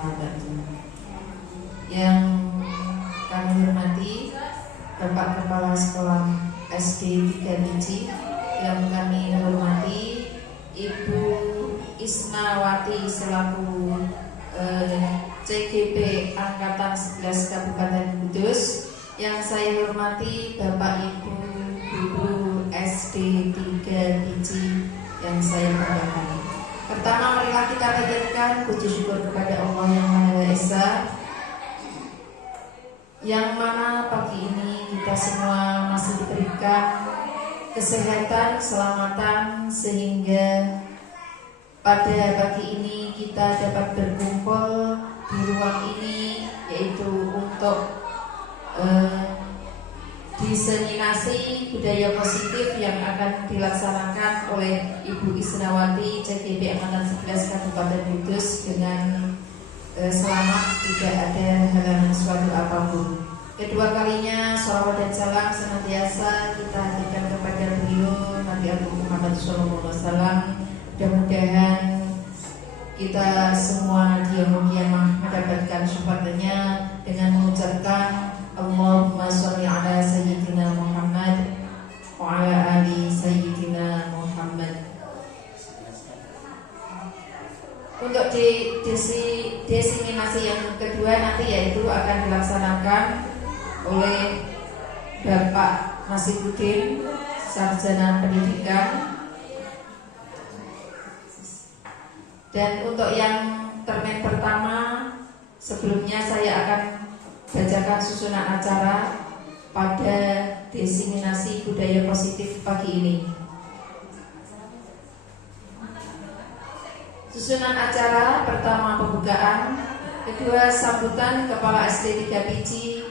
wabarakatuh. Yang kami hormati Bapak Kepala Sekolah SD 3 Biji, yang kami hormati Ibu Isnawati selaku CGP Angkatan 11 Kabupaten Kudus, yang saya hormati Bapak Ibu Guru SD 3 Biji yang saya banggakan. Pertama, marilah kita panjatkan puji syukur kepada Allah yang Maha Esa, yang mana pagi ini kita semua masih diberikan kesehatan, keselamatan, sehingga pada pagi ini kita dapat berkumpul di ruang ini, yaitu untuk diseminasi budaya positif yang akan dilaksanakan oleh Ibu Isnawati CGP Angkatan 11 Kabupaten Kudus dengan selamat, tidak ada halangan suatu apapun. Kedua kalinya sholawat dan salam senantiasa kita hadirkan kepada beliau Nabi Agung Muhammad SAW. Mudah-mudahan kita semua di yaumul qiyamah mendapatkan syafaatnya dengan mengucapkan Allahumma sholli ala sayyidina Muhammad wa ala ali sayyidina Muhammad. Untuk diseminasi yang kedua nanti yaitu akan dilaksanakan oleh Bapak Nasibuddin, Sarjana Pendidikan. Dan untuk yang termen pertama, sebelumnya saya akan bacakan susunan acara pada diseminasi budaya positif pagi ini. Susunan acara: pertama pembukaan, kedua sambutan Kepala SD 3 Biji,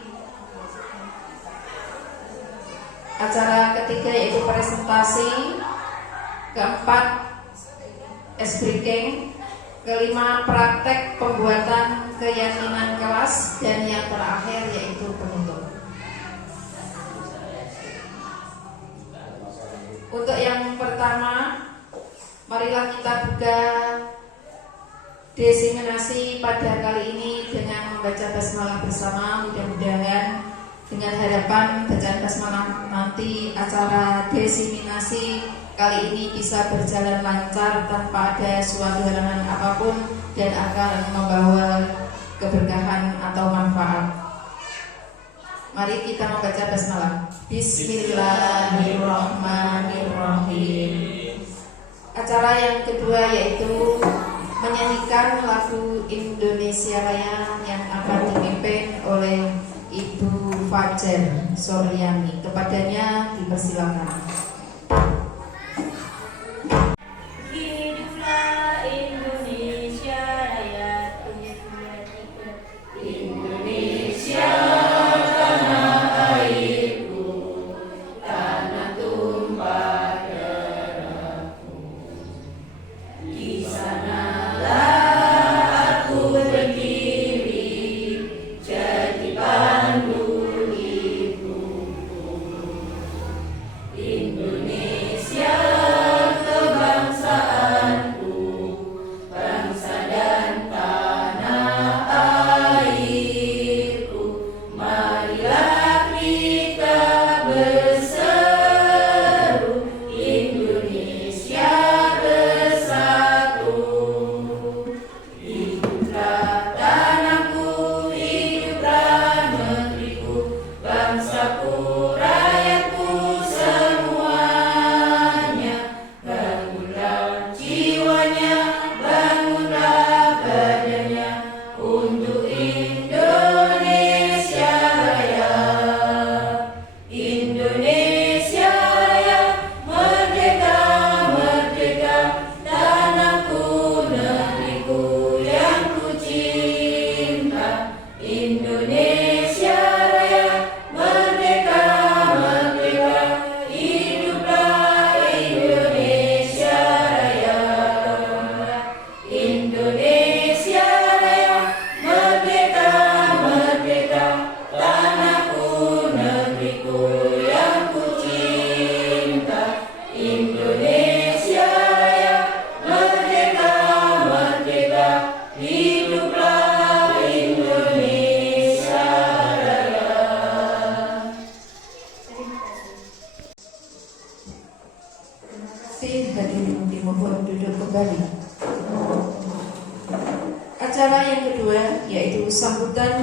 acara ketiga yaitu presentasi, keempat ice breaking, kelima praktek pembuatan keyakinan kelas, dan yang terakhir yaitu penutup. Untuk yang pertama, marilah kita buka diseminasi pada kali ini dengan membaca basmalah bersama. Mudah-mudahan dengan harapan bacaan basmalah nanti acara diseminasi kali ini bisa berjalan lancar tanpa ada suatu halangan apapun dan akan membawa keberkahan atau manfaat. Mari kita membaca basmalah. Bismillahirrahmanirrahim. Acara yang kedua yaitu menyanyikan lagu Indonesia Raya yang akan dipimpin oleh Ibu Fajar Soryani. Kepadanya dipersilakan. Hiduplah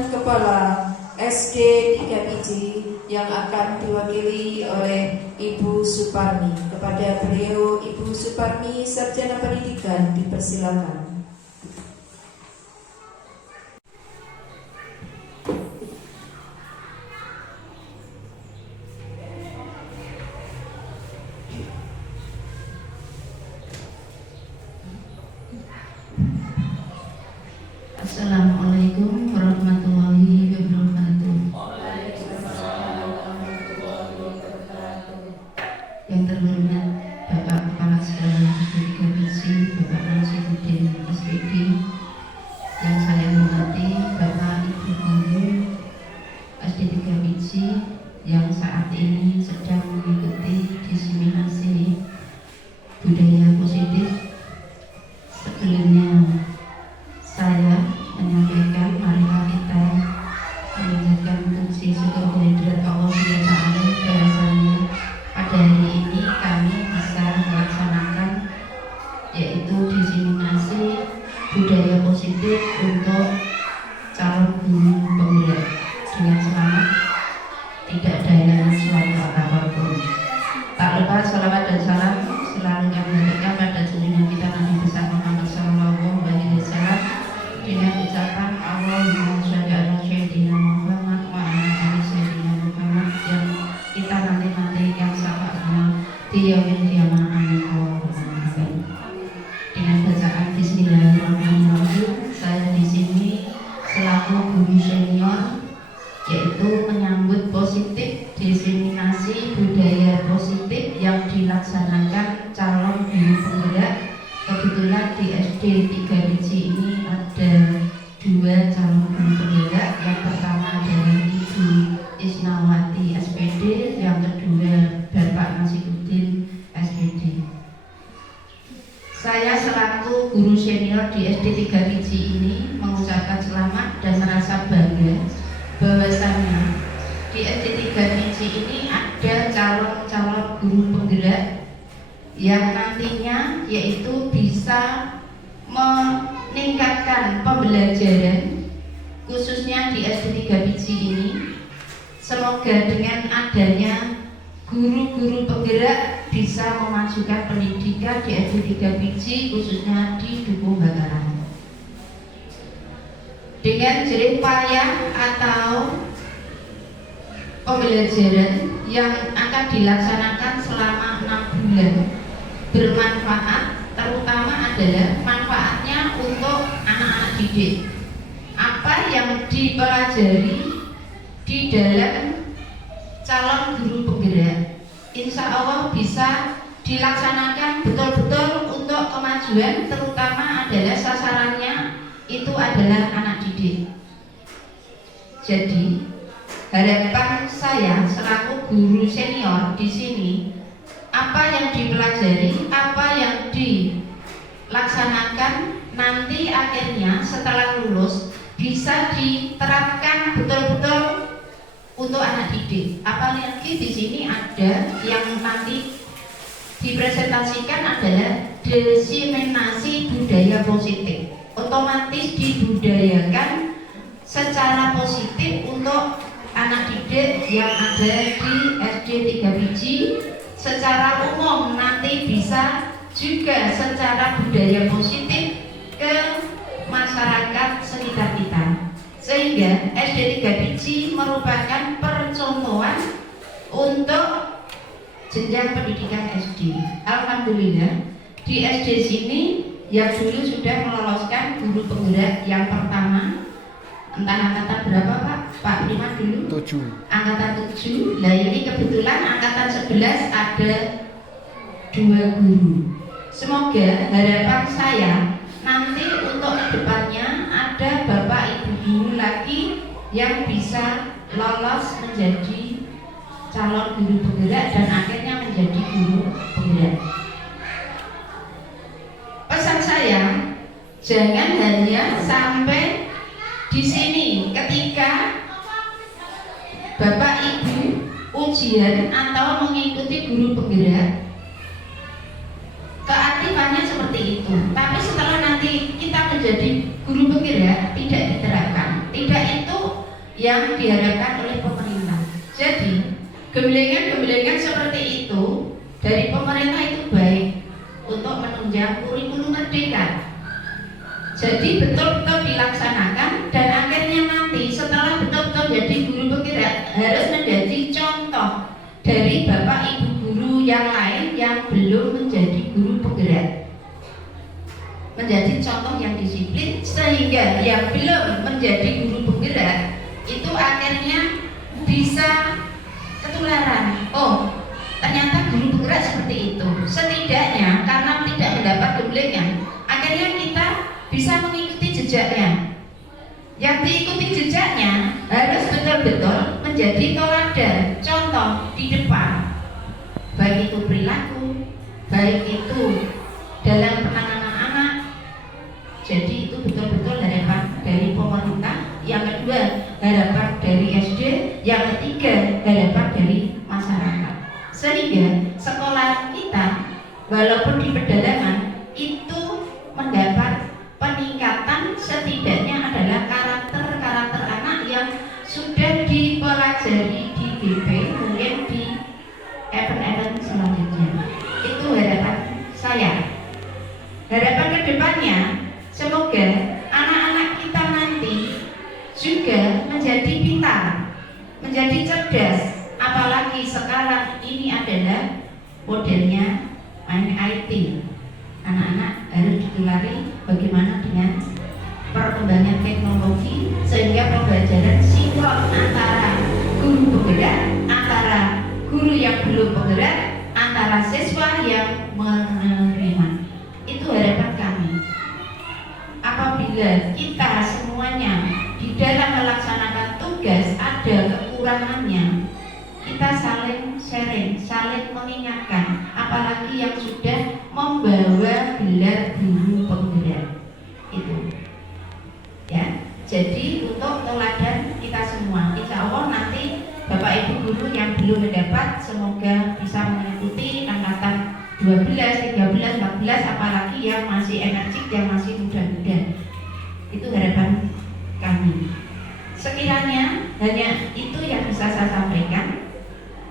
Kepala SD 3 Biji yang akan diwakili oleh Ibu Suparmi. Kepada beliau, Ibu Suparmi, Sarjana Pendidikan, dipersilakan. Assalamualaikum warahmatullahi wabarakatuh. Yang terhormat Bapak Kepala Sekolah SD 3 Biji, Bapak Nasibudin SPD, yang saya hormati Bapak Ibu Guru SD 3 Biji yang saat ini sedang mengikuti diseminasi budaya positif. Sebelumnya saya menyampaikan marilah kita mengucapkan puji syukur kehadirat Allah Subhanahu bahwasanya pada hari ini kami bisa melaksanakan yaitu diseminasi budaya positif untuk calon guru penggerak dengan selamat, tidak ada halangan suatu apapun. Tak lupa salawat dan salam selalu kami berikan pada junjungan kita Nabi besar Muhammad Sallallahu Alaihi Wasallam dengan ucapan Allahumma sholli ala sayyidina Muhammad wa ala ali sayyidina Muhammad yang kita nanti yang syafaatnya di yaumil qiyamah. Amin. Dengan bacaan Bismillahirrahmanirrahim, saya di sini selaku guru senior yaitu menyambut positif diseminasi budaya positif yang dilaksanakan calon guru penggerak. Kebetulan di SD 3 Biji ini ada 2 calon guru penggerak. Yang pertama adalah Ibu Isnawati SPD, yang kedua Bapak Nasibudin SPD. Saya selaku guru senior di SD 3 Biji ini mengucapkan selamat dan merasa bangga bahwasanya di SD 3 Biji ini ada calon-calon guru penggerak yang nantinya yaitu bisa meningkatkan pembelajaran khususnya di SD 3 Biji ini. Semoga dengan adanya guru-guru penggerak bisa memajukan pendidikan di SD 3 Biji khususnya di Dukuh Bakaran. Dengan jerih payah atau pembelajaran yang akan dilaksanakan selama 6 bulan bermanfaat, terutama adalah manfaatnya untuk anak-anak didik. Apa yang dipelajari di dalam calon guru penggerak, insya Allah bisa dilaksanakan betul-betul untuk kemajuan, terutama adalah sasarannya itu adalah anak didik. Jadi harapan saya selaku guru senior di sini, apa yang dipelajari, apa yang dilaksanakan nanti akhirnya setelah lulus bisa diterapkan betul-betul untuk anak didik. Apalagi di sini ada yang nanti dipresentasikan adalah diseminasi budaya positif. Otomatis dibudayakan secara positif untuk anak didik yang ada di SD 3 Biji. Secara umum nanti bisa juga secara budaya positif ke masyarakat sekitar kita, sehingga SD 3 Biji merupakan percontohan untuk jenjang pendidikan SD. Alhamdulillah di SD sini yang dulu sudah meloloskan guru penggerak yang pertama, entah angkatan berapa Pak Prima dulu? 7. Angkatan 7. Nah ini kebetulan angkatan 11 ada 2 guru. Semoga harapan saya nanti untuk kedepannya ada Bapak Ibu guru lagi yang bisa lolos menjadi calon guru penggerak dan akhirnya menjadi guru penggerak. Pesan saya, jangan hanya sampai di sini ketika Bapak Ibu ujian atau mengikuti guru penggerak, keaktifannya seperti itu. Tapi setelah nanti kita menjadi guru penggerak tidak diterapkan. Tidak itu yang diharapkan oleh pemerintah. Jadi gemblengan-gemblengan seperti itu dari pemerintah itu baik untuk menunjang kurikulum merdeka. Jadi betul-betul dilaksanakan dan akhirnya nanti setelah betul-betul jadi guru penggerak harus menjadi contoh dari bapak ibu guru yang lain yang belum menjadi guru penggerak, menjadi contoh yang disiplin sehingga yang belum menjadi guru penggerak itu akhirnya bisa ketularan. Oh, ternyata guru penggerak seperti itu. Setidaknya karena tidak mendapat gemblengan, akhirnya kita bisa mengikuti jejaknya. Yang diikuti jejaknya harus betul-betul menjadi teladan, contoh di depan. Baik itu perilaku, baik itu dalam penanganan anak. Jadi itu betul-betul harapan dari pemerintah. Yang kedua, harapan dari SD. Yang ketiga, harapan dari masyarakat. Sehingga sekolah kita walaupun di pedalaman itu mendapat peningkatan, setidaknya adalah karakter-karakter anak yang sudah dipelajari di GP, mungkin di event-event selanjutnya. Itu harapan saya. Harapan kedepannya, semoga anak-anak kita nanti juga menjadi pintar, menjadi cerdas. Apalagi sekarang ini adalah modelnya main IT. Anak-anak harus ditulari bagaimana dengan perkembangan teknologi sehingga pembelajaran sinkron antara guru penggerak, antara guru yang belum penggerak, antara siswa yang menerima. Itu harapan kami. Apabila kita semuanya di dalam melaksanakan tugas ada kekurangannya, kita saling sharing, saling mengingatkan, apalagi yang sudah membawa gelar guru penggerak itu, ya. Jadi untuk teladan kita semua, insya Allah nanti bapak ibu guru yang belum mendapat semoga bisa mengikuti angkatan 12, 13, 14, apalagi yang masih energik, yang masih muda-muda. Itu harapan kami. Sekiranya hanya itu yang bisa saya sampaikan.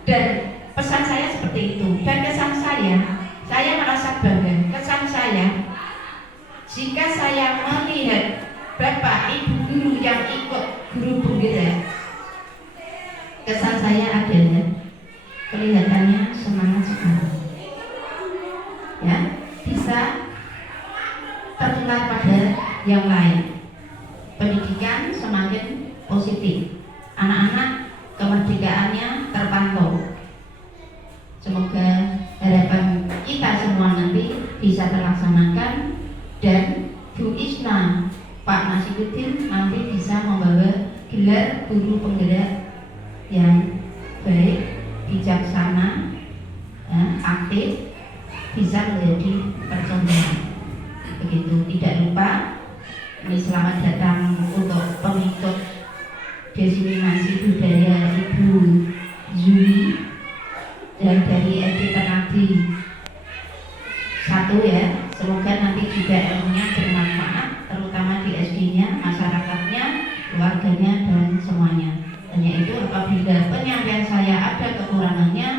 Dan pesan saya seperti itu. Dan kesan saya merasa bangga. Kesan saya, jika saya melihat bapak ibu guru yang ikut guru penggerak, kesan saya adalah kelihatannya semangat sekali. Ya, bisa tertular pada yang lain. Pendidikan semakin positif. Anak-anak kemerdekaannya terpantau. Semoga harapan kita semua nanti bisa terlaksanakan dan Bu Isna Pak Nasyidudin nanti bisa membawa gelar guru penggerak yang baik, bijaksana, aktif, bisa menjadi percontohan. Begitu. Tidak lupa ini selamat datang untuk pengikut diseminasi budaya Ibu Zuli dan dari SD Ternadi 1 ya. Semoga nanti juga ilmunya bermanfaat, terutama di SD-nya, masyarakatnya, keluarganya dan semuanya. Hanya itu apabila penyampaian saya ada kekurangannya,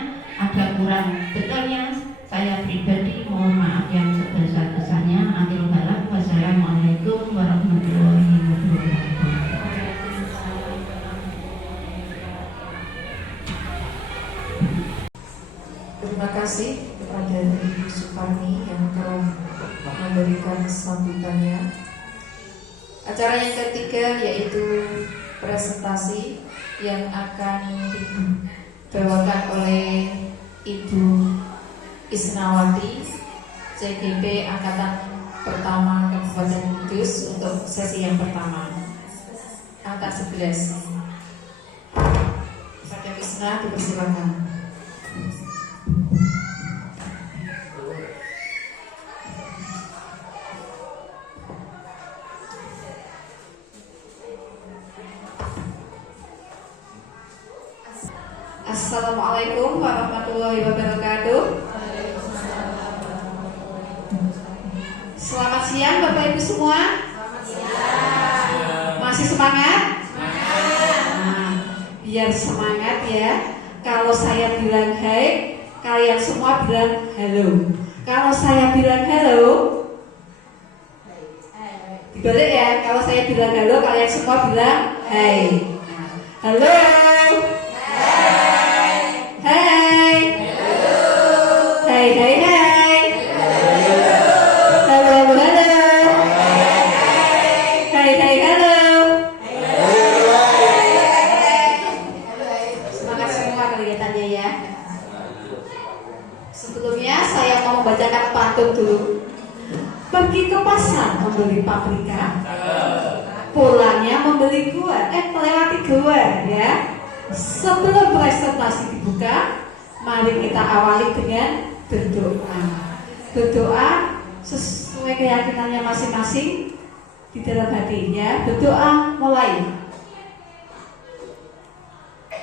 ada kurang betulnya, saya pribadi mohon maaf yang sebesar-besarnya. Akhirul kalam, wassalamualaikum warahmatullahi wabarakatuh. Terima kasih kepada Ibu Suparni yang telah memberikan sambutannya. Acara yang ketiga yaitu presentasi yang akan dibawakan oleh Ibu Isnawati CGP Angkatan Pertama Kabupaten Kudus untuk sesi yang pertama. Angka 11. Pada Isna dipersilakan. Assalamualaikum warahmatullahi wabarakatuh. Selamat siang Bapak Ibu semua. Masih semangat? biar semangat ya. Kalau saya bilang hai, kalian semua bilang halo. Kalau saya bilang halo, dibalik ya. Kalau saya bilang halo, kalian semua bilang hai. Halo. Hai. Hai hai hai. Halo halo halo. Hai hai halo. Semangat semua kelihatannya ya. Sebelumnya saya mau membacakan pantun dulu. Pergi ke pasar membeli paprika, pulangnya membeli gua, melewati gua ya. Sebelum presentasi dibuka, mari kita awali dengan berdoa. Berdoa sesuai keyakinannya masing-masing di dalam hatinya. Berdoa mulai,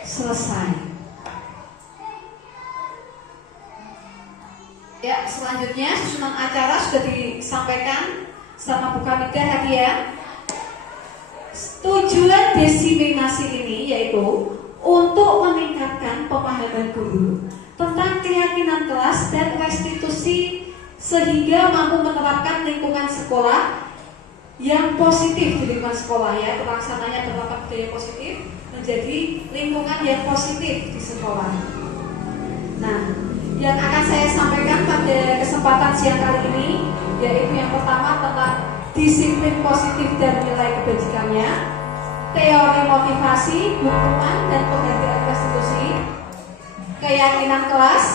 selesai. Ya, selanjutnya susunan acara sudah disampaikan sama Bu Kamidah tadi ya. Tujuan diseminasi ini yaitu untuk meningkatkan pemahaman guru tentang keyakinan kelas dan restitusi sehingga mampu menerapkan lingkungan sekolah yang positif di lingkungan sekolah ya. Pelaksananya terdapat budaya positif menjadi lingkungan yang positif di sekolah. Nah, yang akan saya sampaikan pada kesempatan siang kali ini yaitu yang pertama tentang disiplin positif dan nilai kebajikannya, teori motivasi, hukuman dan penghargaan restitusi, keyakinan kelas,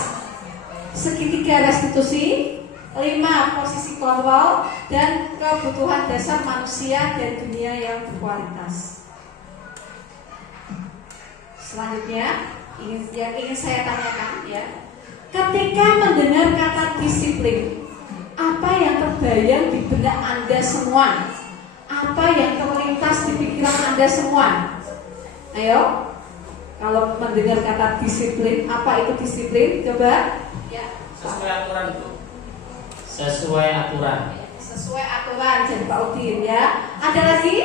segitiga restitusi, 5 posisi kontrol, dan kebutuhan dasar manusia dan dunia yang berkualitas. Selanjutnya yang ingin saya tanyakan ya, ketika mendengar kata disiplin, apa yang terbayang di benak Anda semua? Apa yang terlintas di pikiran Anda semua? Ayo, kalau mendengar kata disiplin, apa itu disiplin? Coba ya. Sesuai aturan itu. Sesuai aturan. Sesuai aturan, jadi Pak Udin ya. Ada lagi?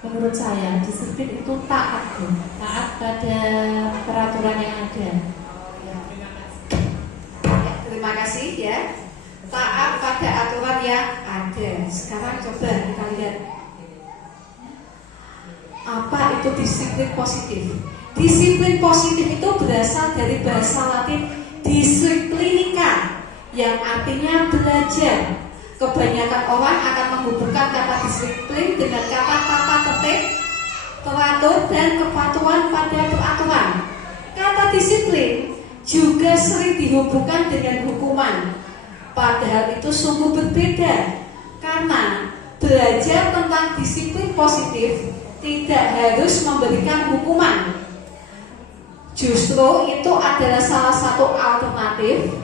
Menurut saya disiplin itu taat, taat pada peraturan yang ada. Ya, terima kasih ya. Taat pada aturan yang ada. Sekarang coba kita lihat apa itu disiplin positif. Disiplin positif itu berasal dari bahasa Latin disciplinica yang artinya belajar. Kebanyakan orang akan menghubungkan kata disiplin dengan kata tata tertib, teratur, dan kepatuhan pada peraturan. Kata disiplin juga sering dihubungkan dengan hukuman. Padahal itu sungguh berbeda, karena belajar tentang disiplin positif tidak harus memberikan hukuman. Justru itu adalah salah satu alternatif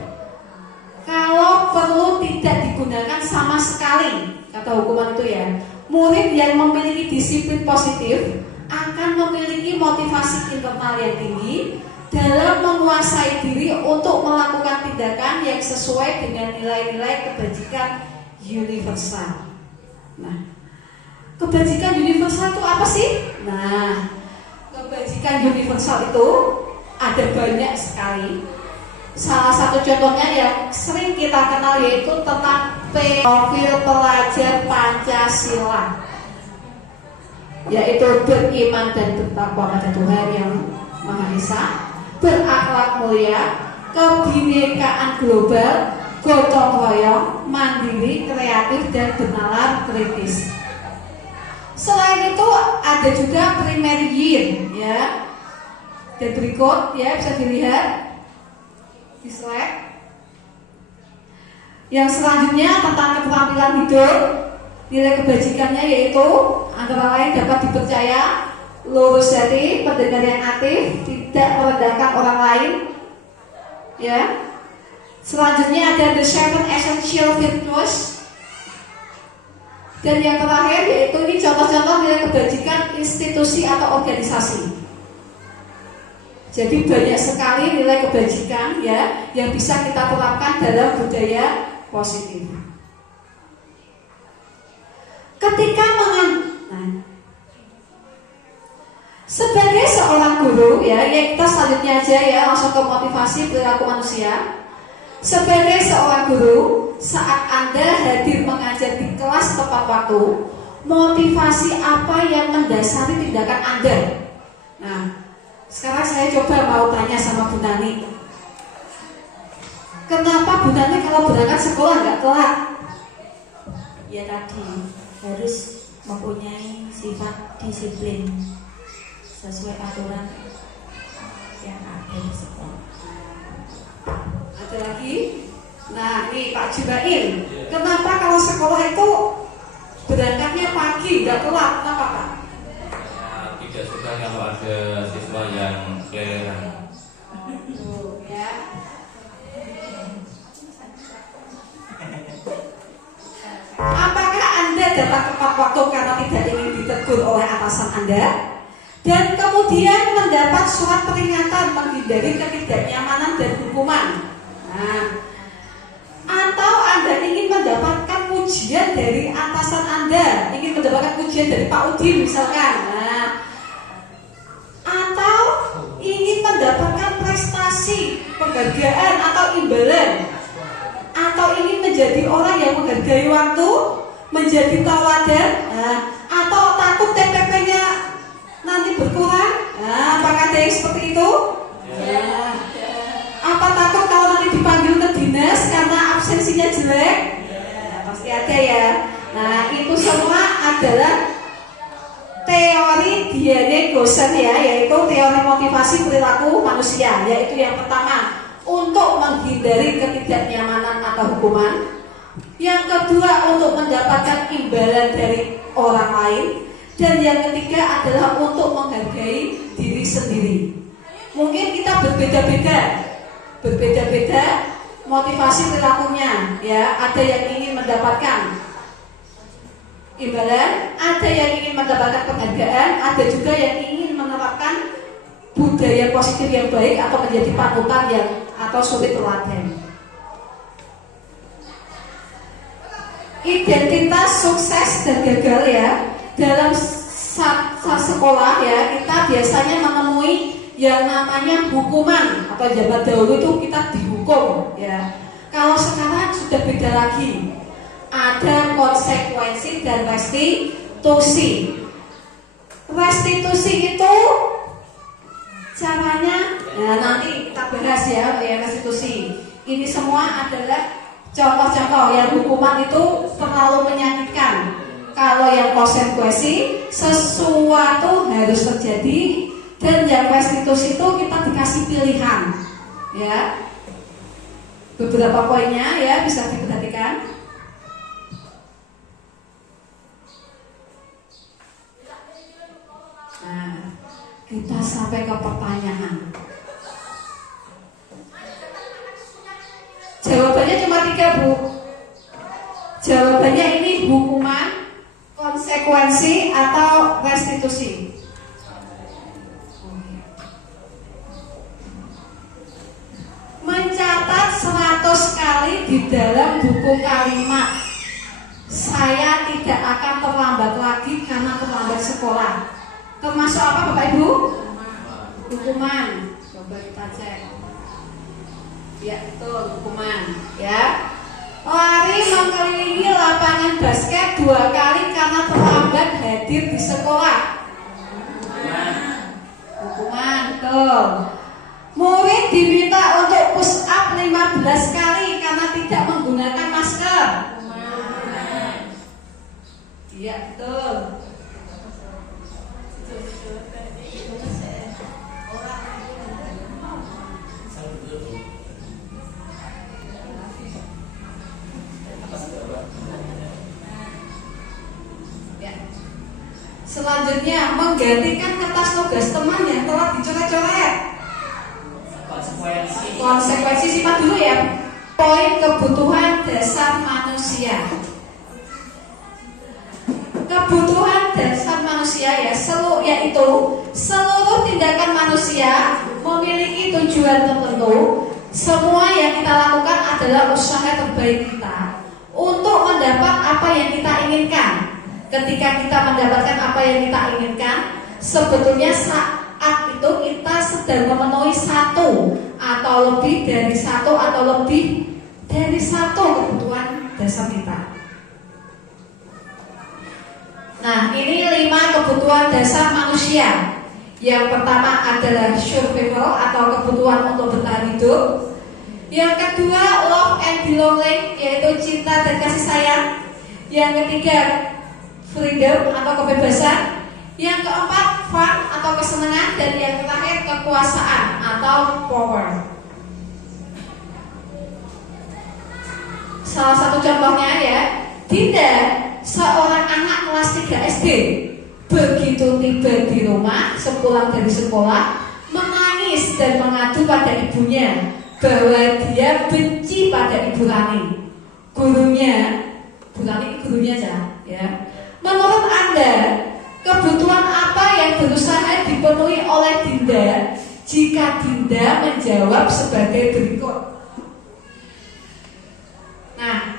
kalau perlu tidak digunakan sama sekali kata hukuman itu ya. Murid yang memiliki disiplin positif akan memiliki motivasi internal yang tinggi dalam menguasai diri untuk melakukan tindakan yang sesuai dengan nilai-nilai kebajikan universal. Nah, kebajikan universal itu apa sih? Nah, kebajikan universal itu ada banyak sekali. Salah satu contohnya yang sering kita kenal yaitu tentang profil pelajar Pancasila, yaitu beriman dan bertakwa pada Tuhan yang Maha Esa, berakhlak mulia, kebinekaan global, gotong royong, mandiri, kreatif, dan bernalar kritis. Selain itu ada juga primary year ya. Dan berikut ya bisa dilihat di slide. Yang selanjutnya tentang keterampilan hidup, nilai kebajikannya yaitu antara lain dapat dipercaya, lurus hati, pendengar yang aktif, tidak merendahkan orang lain. Ya. Selanjutnya ada the 7 essential virtues. Dan yang terakhir yaitu ini contoh-contoh nilai kebajikan institusi atau organisasi. Jadi banyak sekali nilai kebajikan ya yang bisa kita terapkan dalam budaya positif. ketika sebagai seorang guru ya kita selanjutnya aja ya langsung ke motivasi perilaku manusia. Sebagai seorang guru, saat Anda hadir mengajar di kelas tepat waktu, motivasi apa yang mendasari tindakan Anda? Nah, sekarang saya coba mau tanya sama Bu Nani. Kenapa Bu Nani kalau berangkat sekolah nggak telat? Ya tadi harus mempunyai sifat disiplin sesuai aturan yang ada di sekolah. Ada lagi? Nah, nih Pak Jibain, kenapa kalau sekolah itu berangkatnya pagi, nggak telat? Kenapa Pak? Tidak suka kalau ada siswa yang keliran. Ya. Apakah Anda datang tepat waktu karena tidak ingin ditegur oleh atasan Anda? Dan kemudian mendapat surat peringatan menghindari ketidaknyamanan dan hukuman. Nah, atau Anda ingin mendapatkan pujian dari atasan Anda, ingin mendapatkan pujian dari Pak Udin misalkan. Nah, atau ingin mendapatkan prestasi, penghargaan atau imbalan, atau ingin menjadi orang yang menghargai waktu, menjadi tauladan, atau takut TPP-nya nanti berkurang. Nah, apakah ada yang seperti itu? Ya. Apa takut kalau nanti dipanggil ke dinas karena absensinya jelek? Ya, pasti ada ya. Nah, itu semua adalah teori Diane Gosen ya, yaitu teori motivasi perilaku manusia. Yaitu yang pertama, untuk menghindari ketidaknyamanan atau hukuman. Yang kedua, untuk mendapatkan imbalan dari orang lain. Dan yang ketiga adalah untuk menghargai diri sendiri. Mungkin kita berbeda-beda motivasi perilakunya ya. Ada yang ingin mendapatkan imbalan, ada yang ingin mendapatkan penghargaan, ada juga yang ingin menerapkan budaya positif yang baik atau menjadi panutan yang atau suri teladan. Identitas sukses dan gagal ya. Dalam sekolah ya, kita biasanya menemui yang namanya hukuman atau zaman dahulu itu kita dihukum ya. Kalau sekarang sudah beda lagi. Ada konsekuensi dan restitusi. Restitusi itu caranya, nah nanti kita bahas ya restitusi. Ini semua adalah contoh-contoh yang hukuman itu terlalu menyakitkan. Kalau yang konsekuensi sesuatu harus terjadi, dan yang restitusi itu kita dikasih pilihan, ya. Beberapa poinnya ya bisa diperhatikan. Nah, kita sampai ke pertanyaan. Jawabannya cuma 3 Bu. Jawabannya ini hukuman, konsekuensi atau restitusi. Mencatat 100 kali di dalam buku kalimat, saya tidak akan terlambat lagi karena terlambat sekolah. Termasuk apa Bapak Ibu? Hukuman. Coba kita cek. Ya betul, hukuman ya. Lari mengelilingi lapangan basket 2 kali karena terlambat hadir di sekolah. Hukuman, betul. Murid diminta untuk push up 15 kali karena tidak menggunakan masker. Iya, betul. Selanjutnya, menggantikan kertas tugas teman yang telah dicoret-coret. Konsekuensi sifat dulu ya. Poin kebutuhan dasar manusia. Kebutuhan dasar manusia ya, yaitu seluruh tindakan manusia memiliki tujuan tertentu. Semua yang kita lakukan adalah usaha terbaik kita untuk mendapat apa yang kita inginkan. Ketika kita mendapatkan apa yang kita inginkan, sebetulnya saat itu kita sedang memenuhi satu atau lebih dari satu kebutuhan dasar kita. Nah, ini 5 kebutuhan dasar manusia. Yang pertama adalah survival atau kebutuhan untuk bertahan hidup. Yang kedua, love and belonging, yaitu cinta dan kasih sayang. Yang ketiga, freedom atau kebebasan. Yang keempat, fun atau kesenangan. Dan yang terakhir, kekuasaan atau power. Salah satu contohnya ya, Dinda, seorang anak kelas 3 SD, begitu tiba di rumah sepulang dari sekolah, menangis dan mengadu pada ibunya bahwa dia benci pada Ibu Rani. Gurunya, Bu Rani gurunya ya. Menurut Anda, kebutuhan apa yang berusaha dipenuhi oleh Dinda jika Dinda menjawab sebagai berikut? Nah,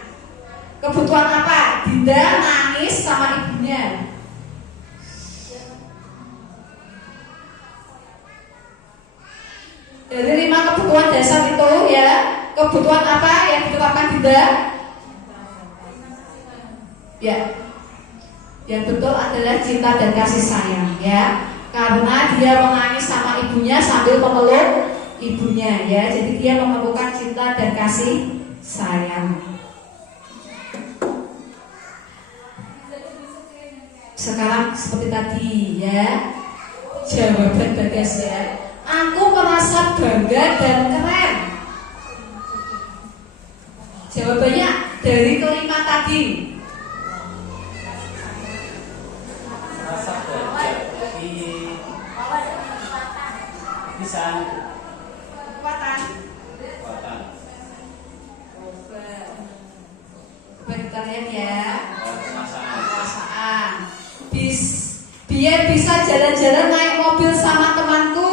kebutuhan apa? Dinda nangis sama ibunya. Dari 5 kebutuhan dasar itu ya, kebutuhan apa yang ditetapkan Dinda? Ya, yang betul adalah cinta dan kasih sayang ya. Karena dia menangis sama ibunya sambil memeluk ibunya ya. Jadi dia memerlukan cinta dan kasih sayang. Sekarang seperti tadi ya, jawaban Bagas ya. Aku merasa bangga dan keren. Jawabannya dari kelima tadi. Rasa bangga di bisa Kekuatan. kekuatan Coba kita lihat ya. kekuasaan Biar bisa jalan-jalan naik mobil sama temanku.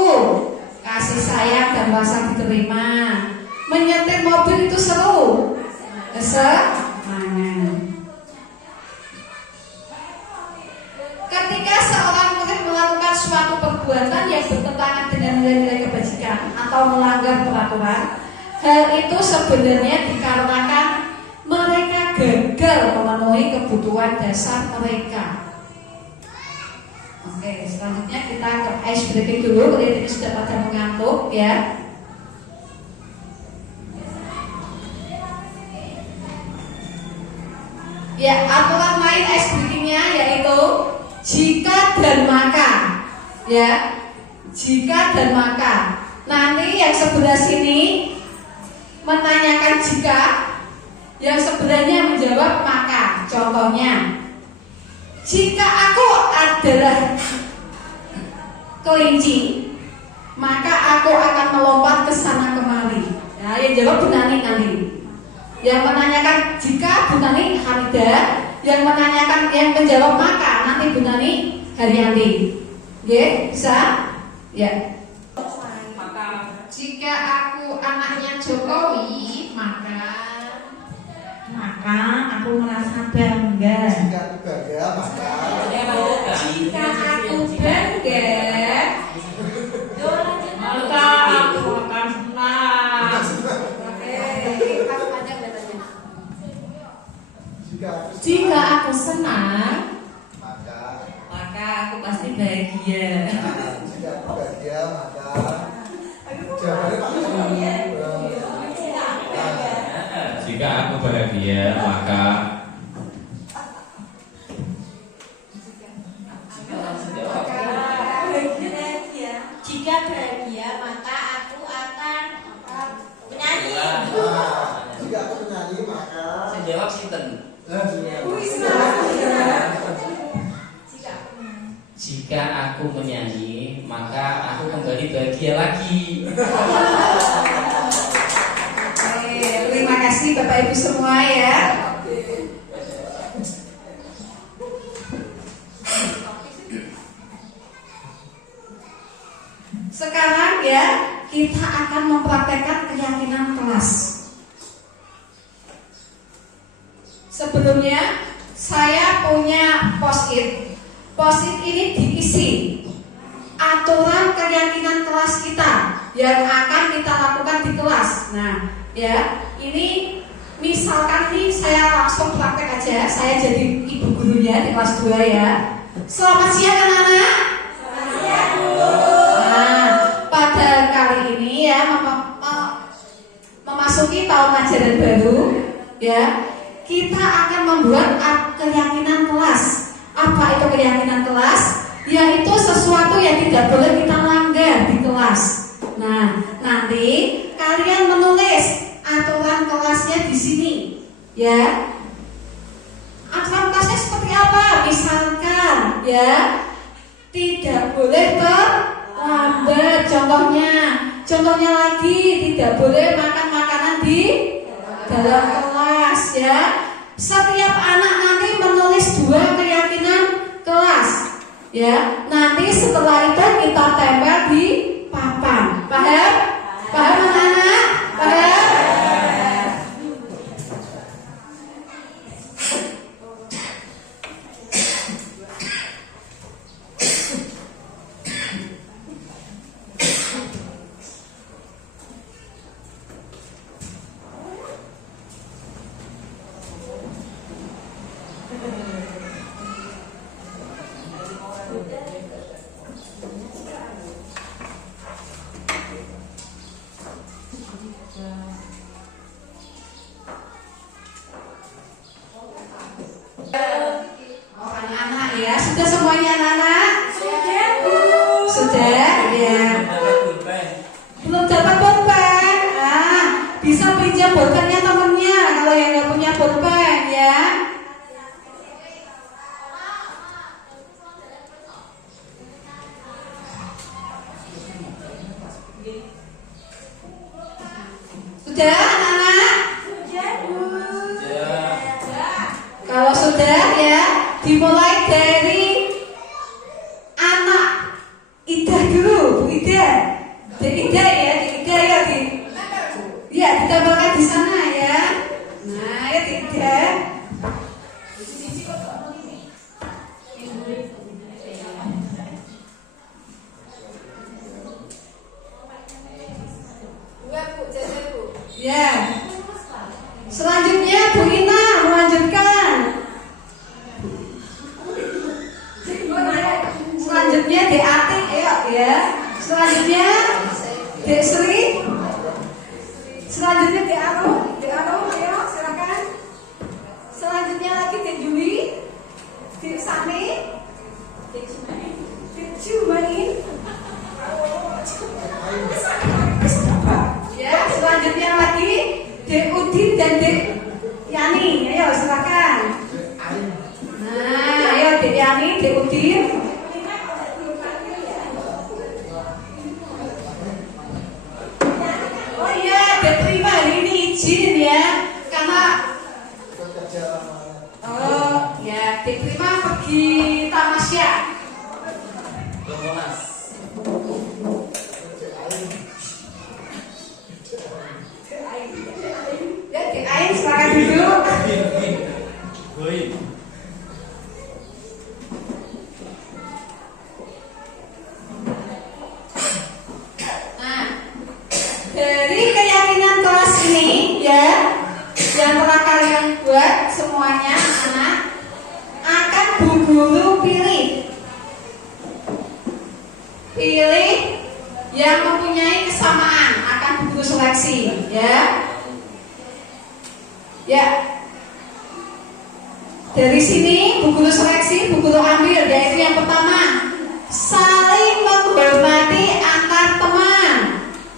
Kasih sayang dan rasa diterima. Menyetir mobil itu seru. Kesenangan. Ketika seorang murid melakukan suatu perbuatan yang bertentangan dengan nilai-nilai kebajikan atau melanggar peraturan, hal itu sebenarnya dikarenakan mereka gagal memenuhi kebutuhan dasar mereka. Oke, selanjutnya kita ke ice breaking dulu. Kalian ini sudah pada mengantuk ya. Ya, aturan main ice breakingnya yaitu jika dan maka. Ya, jika dan maka. Nanti yang sebelah sini menanyakan jika, yang sebelahnya menjawab maka. Contohnya, jika aku adalah kelinci, maka aku akan melompat ke sana kemari. Nah, yang jawab Bu Nani nanti. Yang menanyakan jika Bu Nani Hamidah, yang menjawab maka nanti Bu Nani Haryanti. Oke, bisa? Ya. Jika aku anaknya Jokowi, maka aku merasa bangga. Jika aku bangga, maka Jika aku bangga, maka aku akan senang. Jika aku senang, maka aku pasti bahagia. jika aku bahagia, maka jawabannya Pak. Jika aku bahagia, maka Jika bahagia maka aku akan menyanyi. Jika aku menyanyi, maka saya jawab sinten. jika aku menyanyi, maka aku kembali bahagia lagi. Oke, terima kasih Bapak Ibu semua ya. Sekarang ya, kita akan mempraktekkan keyakinan kelas. Sebelumnya saya punya post-it. Post-it ini diisi aturan keyakinan kelas kita yang akan kita lakukan di kelas. Nah, ya, ini misalkan nih saya langsung praktek aja. Saya jadi ibu gurunya di kelas 2 ya. Selamat siang anak-anak. Selamat siang, Bu. Nah, pada kali ini ya memasuki tahun ajaran baru ya, kita akan membuat keyakinan kelas. Apa itu keyakinan kelas? Yaitu sesuatu yang tidak boleh kita langgar di kelas. Nah, nanti kalian menulis aturan kelasnya di sini ya. Aturan kelasnya seperti apa? Misalkan ya, tidak boleh terlambat. Contohnya lagi, tidak boleh makan makanan di dalam kelas ya. Setiap anak nanti menulis 2 keyakinan kelas ya. Nanti setelah itu kita tempel di papan. Paham? Paham anak-anak? Paham? Oh, anak-anak ya, sudah semuanya anak-anak? Sudah, Bu. Sudah ya. Belum dapat pulpen? Nah, bisa pinjam pulpennya temennya kalau yang nggak punya pulpen ya. Sudah anak-anak? Sudah, Bu. Kalau sudah ya, dimulai dari anak Ida dulu, Bu Ida. Di Ida ya, ditambahkan di sana ya. Nah, ya di Ida. Ya. Selanjutnya Bu Ina melanjutkan. Selanjutnya Dek Ati, ayo ya. Selanjutnya Dek Sri. Selanjutnya Dek Arum, ayo silakan. Selanjutnya lagi Dek Juli, Dek Sani, Dek Jumain. Ya, selanjutnya lagi Dek Udin dan Dek Yani, ayo silakan. Nah, ayo Dek Yani, Dek Udin. Oh iya, Dek Prima hari ini izin ya, karena oh ya, Dek Prima pergi tamasya. Ya, Dek Ain silakan duduk. Nah, dari keyakinan kelas ini ya, yang telah kalian buat semuanya anak, akan Bu Guru pilih yang mempunyai kesamaan, akan Bu Guru seleksi ya. Ya, dari sini Bu Guru seleksi, Bu Guru ambil, yaitu yang pertama, saling menghormati antar teman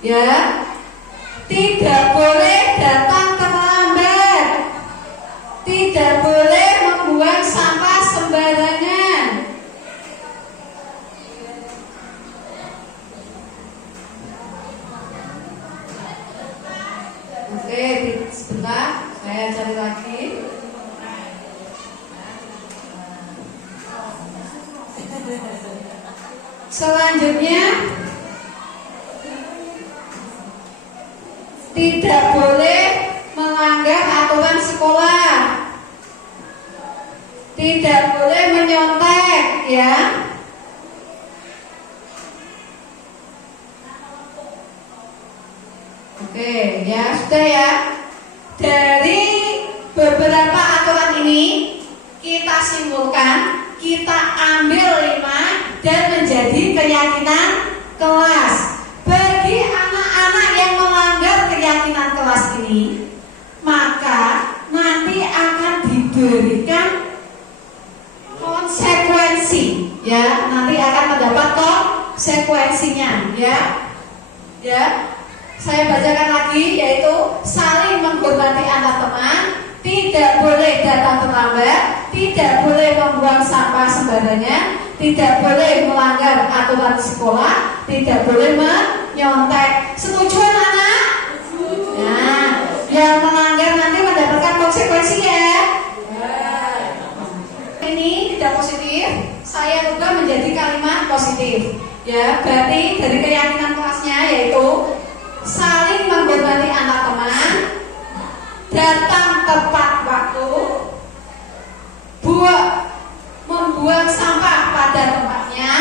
ya. Tidak boleh datang terlambat, tidak boleh membuang sampah sembarangan. Oke, sebentar saya cari lagi. Selanjutnya, tidak boleh melanggar aturan sekolah. tidak boleh menyontek ya. Oke, ya sudah ya. Dari beberapa aturan ini kita simpulkan, kita ambil 5 dan menjadi keyakinan kelas. Bagi anak-anak yang melanggar keyakinan kelas ini, maka nanti akan diberikan konsekuensi, ya. Nanti akan mendapat konsekuensinya, ya. Ya. Saya bacakan lagi, yaitu saling menghormati antar teman, tidak boleh datang terlambat, tidak boleh membuang sampah sembarangan, tidak boleh melanggar aturan sekolah, tidak boleh menyontek. Setuju anak-anak? Nah, yang melanggar nanti mendapatkan konsekuensi ya. Ini tidak positif, saya ubah menjadi kalimat positif. Ya, berarti dari keyakinan kelasnya yaitu saling menghormati anak teman, datang tepat waktu, membuang sampah pada tempatnya,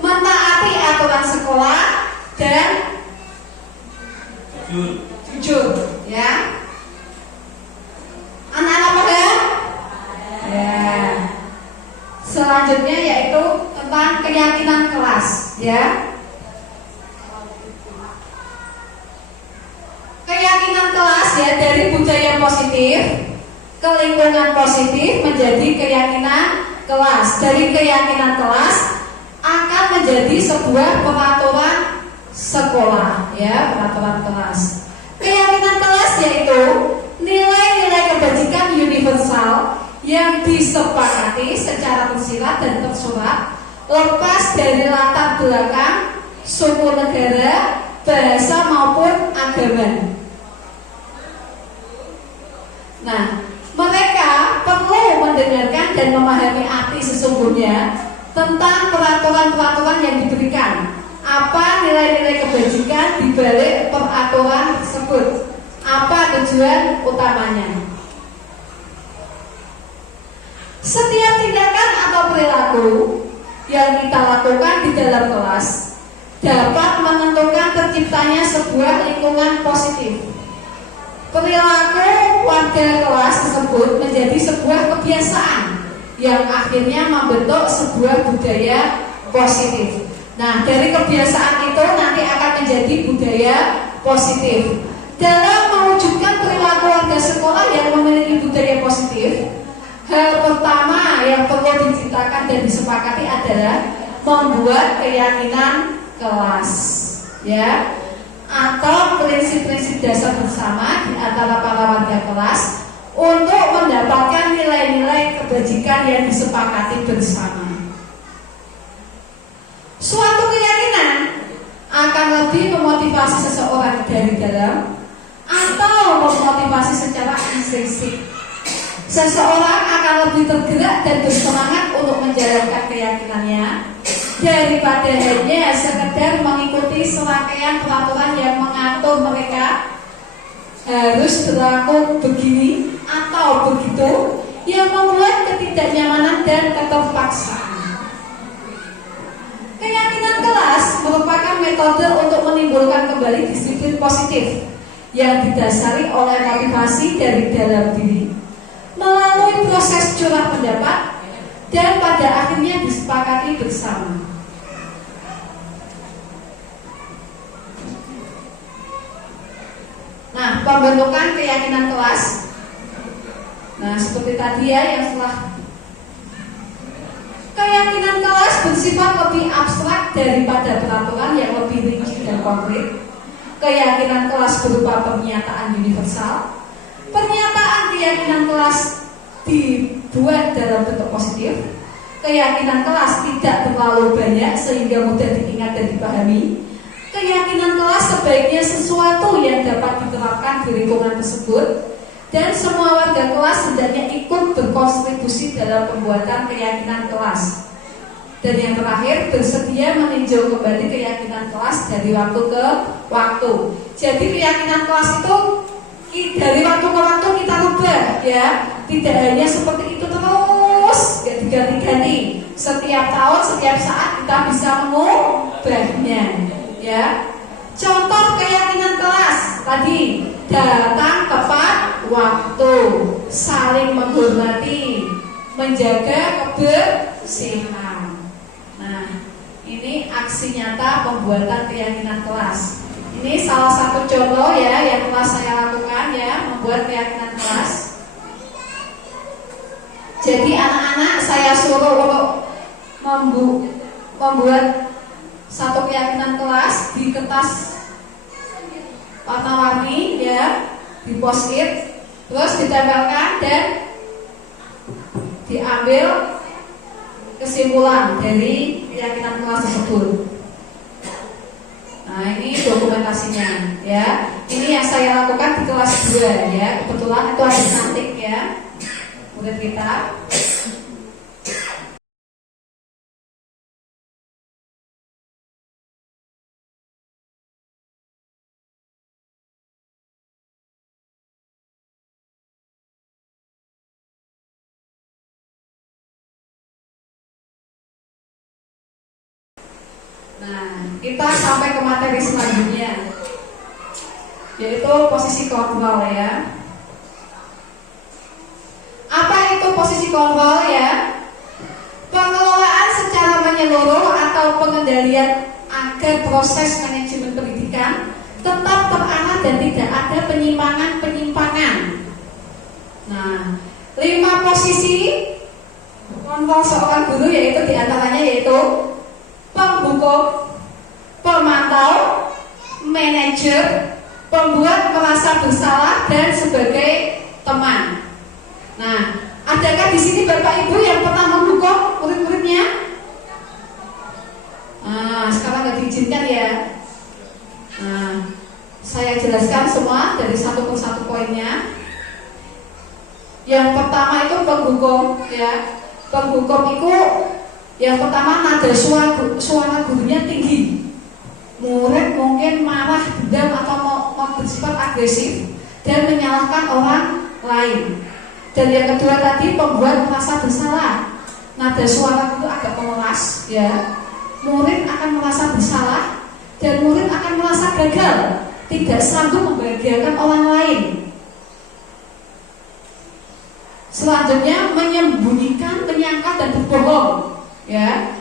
mentaati aturan sekolah, dan jujur, ya. Anak-anak paham? Ya. Selanjutnya yaitu tentang keyakinan kelas, ya. Keyakinan kelas ya, dari budaya positif ke lingkungan positif menjadi keyakinan kelas. Dari keyakinan kelas akan menjadi sebuah peraturan sekolah, ya, peraturan kelas. Keyakinan kelas yaitu nilai-nilai kebajikan universal yang disepakati secara tersirat dan tersurat, lepas dari latar belakang, suku negara, bahasa maupun agama. Nah, mereka perlu mendengarkan dan memahami arti sesungguhnya tentang peraturan-peraturan yang diberikan. Apa nilai-nilai kebajikan di balik peraturan tersebut? Apa tujuan utamanya? Setiap tindakan atau perilaku yang kita lakukan di dalam kelas dapat menentukan terciptanya sebuah lingkungan positif. Perilaku warga kelas tersebut menjadi sebuah kebiasaan yang akhirnya membentuk sebuah budaya positif. Nah, dari kebiasaan itu nanti akan menjadi budaya positif. Dalam mewujudkan perilaku warga sekolah yang memiliki budaya positif, hal pertama yang perlu diciptakan dan disepakati adalah membuat keyakinan kelas, ya, atau prinsip-prinsip dasar bersama di antara para warga kelas untuk mendapatkan nilai-nilai kebajikan yang disepakati bersama. Suatu keyakinan akan lebih memotivasi seseorang dari dalam atau memotivasi secara intrinsik. Seseorang akan lebih tergerak dan bersemangat untuk menjalankan keyakinannya daripada hanya sekedar mengikuti serangkaian peraturan yang mengatur mereka harus berlaku begini atau begitu, yang membuat ketidaknyamanan dan keterpaksaan. Keyakinan kelas merupakan metode untuk menimbulkan kembali disiplin positif yang didasari oleh motivasi dari dalam diri melalui proses curah pendapat dan pada akhirnya disepakati bersama. Nah, pembentukan keyakinan kelas. Nah, seperti tadi ya, yang setelah keyakinan kelas bersifat lebih abstrak daripada peraturan yang lebih rinci dan konkret. Keyakinan kelas berupa pernyataan universal. Pernyataan keyakinan kelas dibuat dalam bentuk positif. Keyakinan kelas tidak terlalu banyak sehingga mudah diingat dan dipahami. Keyakinan kelas sebaiknya sesuatu yang dapat diterapkan di lingkungan tersebut, dan semua warga kelas hendaknya ikut berkontribusi dalam pembuatan keyakinan kelas. Dan yang terakhir, bersedia meninjau kembali keyakinan kelas dari waktu ke waktu. Jadi keyakinan kelas itu dari waktu ke waktu kita rubah, ya. Tidak hanya seperti itu terus. diganti-ganti. Setiap tahun, setiap saat kita bisa mengubahnya, ya. Contoh keyakinan kelas tadi, datang tepat waktu, saling menghormati, menjaga kebersihan. Nah, ini aksi nyata pembuatan keyakinan kelas. Ini salah satu contoh ya yang telah saya lakukan ya, membuat keyakinan kelas. Jadi anak-anak saya suruh untuk membuat satu keyakinan kelas di kertas warna-warni ya, di post-it, terus ditempelkan dan diambil kesimpulan dari keyakinan kelas tersebut. Nah, ini dokumentasinya ya. Ini yang saya lakukan di kelas 2 ya. Kebetulan itu adik cantik ya, murid kita. Nah, kita sampai ke materi selanjutnya, yaitu posisi kontrol ya. Apa itu posisi kontrol ya? Pengelolaan secara menyeluruh atau pengendalian agar proses manajemen pendidikan tetap terarah dan tidak ada penyimpangan-penyimpangan. Nah, 5 posisi kontrol seorang guru yaitu diantaranya yaitu penghukum, pemantau, manajer, pembuat merasa bersalah dan sebagai teman. Nah, adakah di sini Bapak Ibu yang pernah menghukum murid-muridnya? Nah, sekarang nggak diizinkan ya. Nah, saya jelaskan semua dari satu persatu poinnya. Yang pertama itu penghukum ya. Penghukum itu yang pertama nada suara gurunya tinggi. Murid mungkin marah, dendam atau mau bersifat agresif dan menyalahkan orang lain. Dan yang kedua tadi pembuat merasa bersalah. Nada suara itu agak memelas ya. Murid akan merasa bersalah dan murid akan merasa gagal, tidak sanggup membahagiakan orang lain. Selanjutnya menyembunyikan, menyangka dan berbohong. Ya,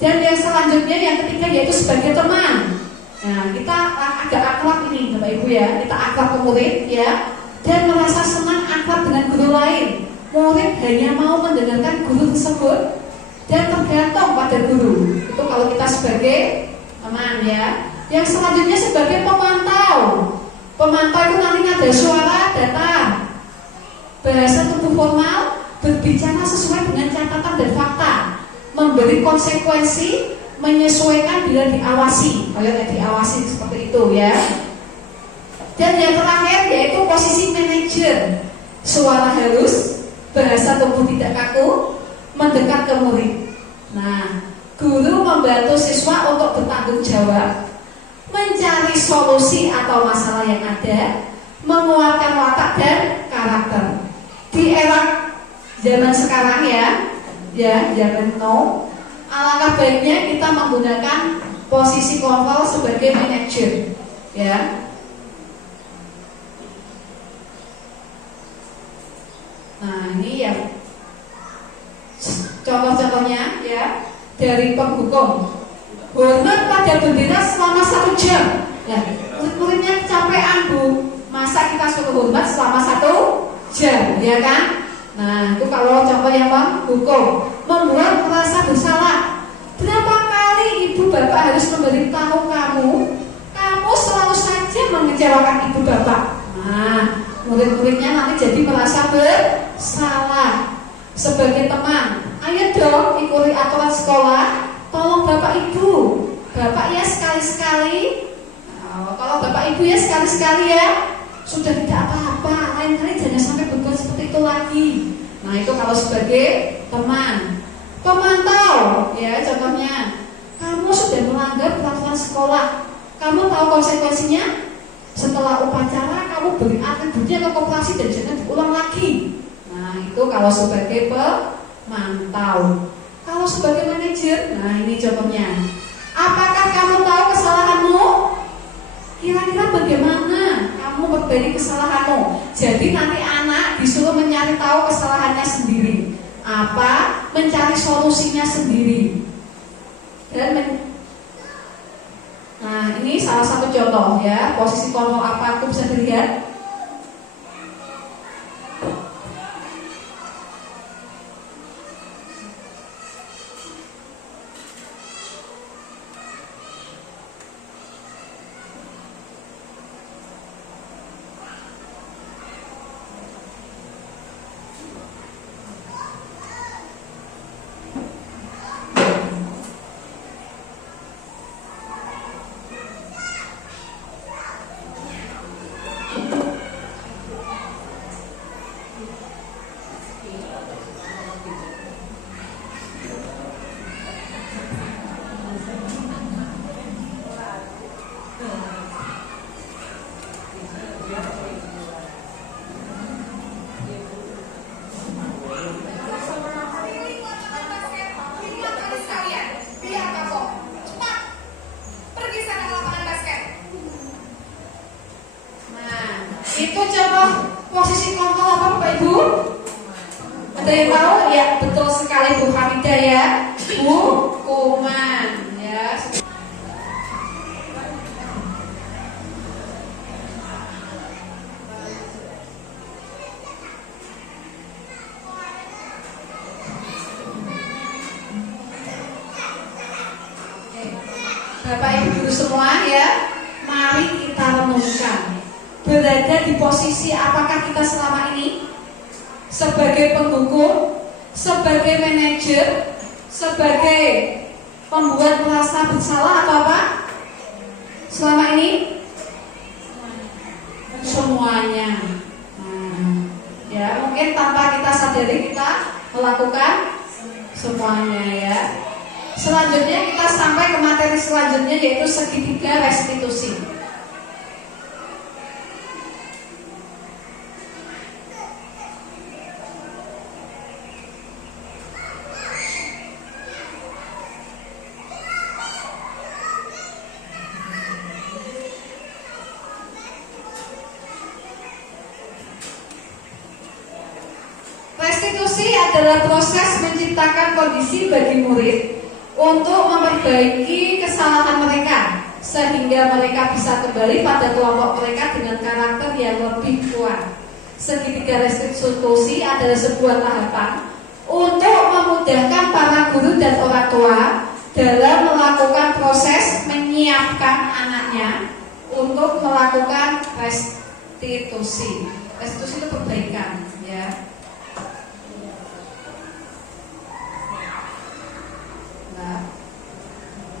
dan yang selanjutnya yang ketiga yaitu sebagai teman. Nah, kita agak akrab ini Bapak Ibu ya, kita akrab ke murid ya, dan merasa senang akrab dengan guru lain. Murid hanya mau mendengarkan guru tersebut dan tergantung pada guru. Itu kalau kita sebagai teman ya. Yang selanjutnya sebagai pemantau. Pemantau itu nanti ada suara, data, bahasa tubuh formal, berbicara sesuai dengan catatan dan fakta, memberi konsekuensi, menyesuaikan bila diawasi. Kalian diawasi seperti itu ya. Dan yang terakhir yaitu posisi manajer. Suara halus, bahasa tubuh tidak kaku, mendekat ke murid. Nah, guru membantu siswa untuk bertanggung jawab, mencari solusi atau masalah yang ada, menguatkan watak dan karakter. Di era zaman sekarang ya zaman now, alangkah baiknya kita menggunakan posisi kontrol sebagai manajer, ya. Nah, ini ya contoh-contohnya ya dari penghukum. Hormat pada bendera selama 1 jam. Nah, murid-muridnya kecapean Bu, masa kita suruh hormat selama 1 jam, ya kan? Nah, itu kalau contoh yang menghukum. Membuat merasa bersalah. Berapa kali ibu bapak harus memberitahu kamu selalu saja mengecewakan ibu bapak. Nah, murid-muridnya nanti jadi merasa bersalah. Sebagai teman, ayo dong ikuti aturan sekolah. Tolong bapak ibu, bapak ya sekali-sekali. Kalau bapak ibu ya sekali-sekali ya. Sudah tidak apa-apa, lain kali jangan sampai berbuat seperti itu lagi. Nah, itu kalau sebagai teman. Pemantau, ya contohnya, kamu sudah melanggar peraturan sekolah, kamu tahu konsekuensinya. Setelah upacara, kamu beri atributnya ke koperasi dan jangan diulang lagi. Nah, itu kalau sebagai mantau. Kalau sebagai manajer, nah ini contohnya. Apakah kamu tahu kesalahanmu? Kira-kira bagaimana kamu memperbaiki kesalahanmu? Jadi nanti anak disuruh mencari tahu kesalahannya sendiri, mencari solusinya sendiri. Nah ini salah satu contoh ya, posisi kontrol apa itu bisa dilihat. Itu contoh posisi kontrol apa Bapak Ibu? Ada yang tahu? Ya betul sekali Bu Hamidah ya. Hukuman ya. Bapak Ibu guru semua ya, mari kita renungkan. Berada di posisi apakah kita selama ini? Sebagai penghukum, sebagai manajer, sebagai pembuat merasa bersalah atau apa? Selama ini? Semuanya. Ya mungkin tanpa kita sadari kita melakukan semuanya ya. Selanjutnya kita sampai ke materi selanjutnya yaitu segitiga restitusi. Restitusi adalah proses menciptakan kondisi bagi murid untuk memperbaiki kesalahan mereka sehingga mereka bisa kembali pada kelompok mereka dengan karakter yang lebih kuat. Segitiga restitusi adalah sebuah tahapan untuk memudahkan para guru dan orang tua dalam melakukan proses menyiapkan anaknya untuk melakukan restitusi. Restitusi itu perbaikan ya.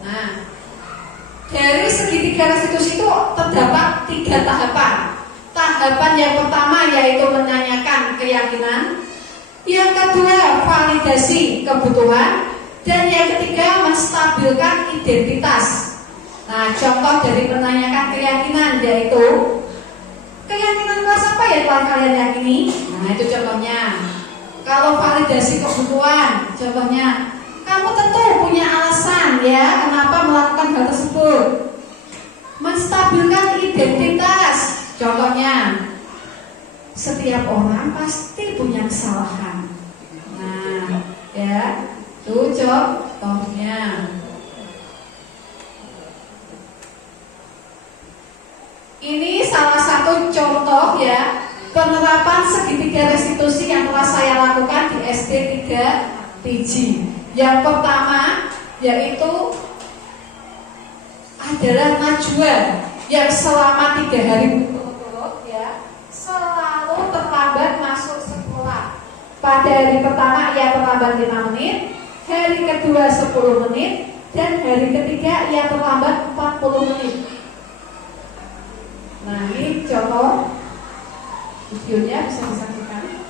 Nah, dari segitiga restitusi itu terdapat 3 tahapan. Tahapan yang pertama yaitu menanyakan keyakinan, yang kedua validasi kebutuhan, dan yang ketiga menstabilkan identitas. Nah, contoh dari menanyakan keyakinan yaitu keyakinan kelas apa ya telah kalian yakini? Nah, itu contohnya. Kalau validasi kebutuhan, contohnya kamu tentu punya alasan ya kenapa melakukan hal tersebut. Menstabilkan identitas, contohnya setiap orang pasti punya kesalahan. Nah, ya, itu contohnya. Ini salah satu contoh ya penerapan segitiga restitusi yang telah saya lakukan di SD 3 Piji. Yang pertama yaitu adalah Najwa yang selama 3 hari berturut-turut ya selalu terlambat masuk sekolah. Pada hari pertama ia terlambat 5 menit, hari kedua 10 menit, dan hari ketiga ia terlambat 40 menit. Nah ini contoh videonya bisa disaksikan.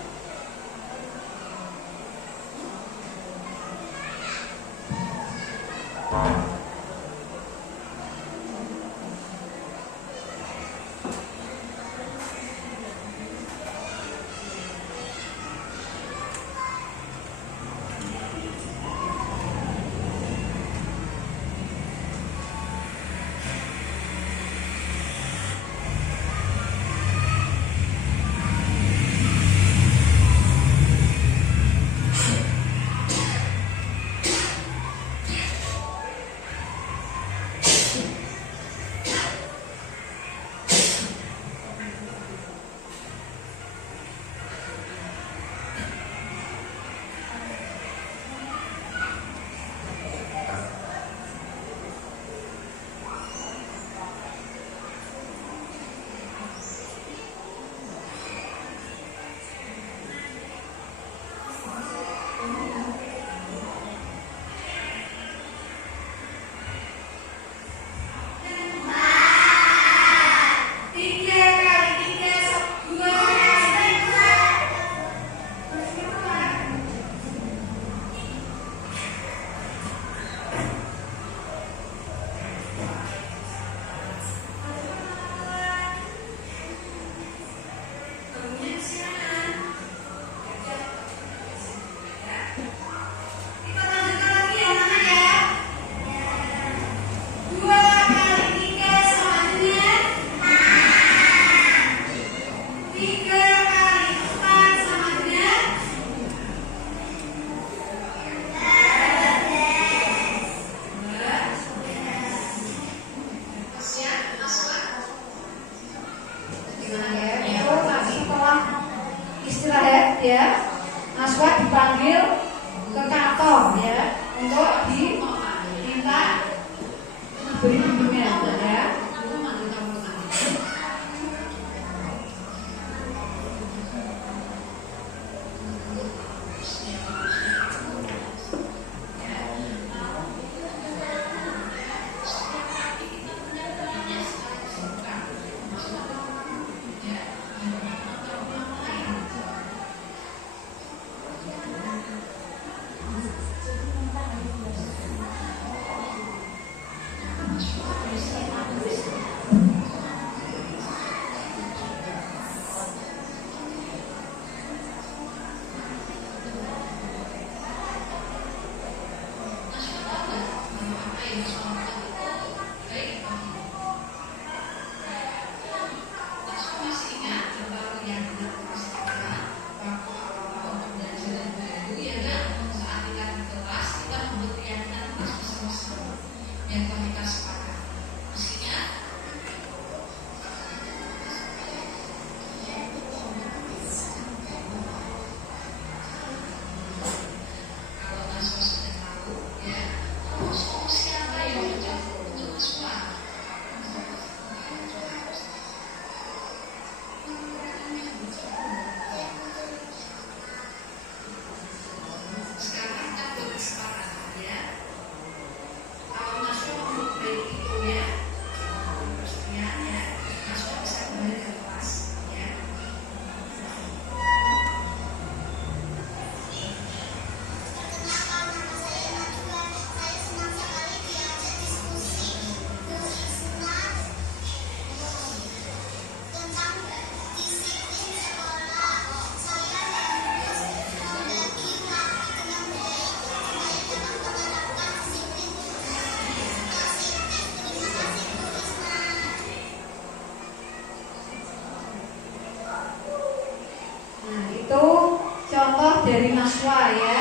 Itu contoh dari Naswa ya,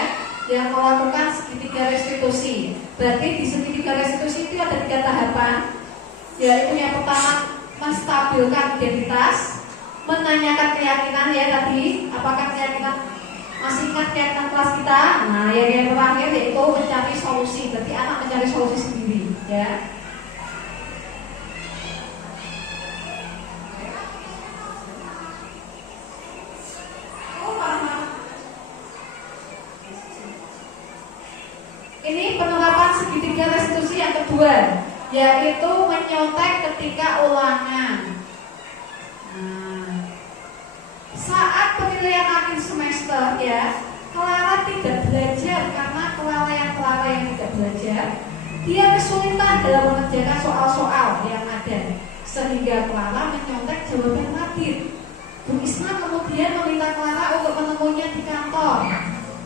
yang melakukan segitiga restitusi. Berarti di segitiga restitusi itu ada 3 tahapan, yaitu yang pertama menstabilkan identitas, menanyakan keyakinan ya tadi, apakah keyakinan masih ingat keyakinan kelas kita. Nah yang terakhir yaitu mencari solusi. Berarti anak mencari solusi sendiri ya. Ini penerapan segitiga restitusi yang kedua, yaitu menyontek ketika ulangan. Nah, saat penilaian akhir semester ya, Clara tidak belajar karena kelalaian yang tidak belajar. Dia kesulitan dalam mengerjakan soal-soal yang ada, sehingga Clara menyontek jawaban Radit. Bu Isna kemudian meminta Clara untuk menemuinya di kantor.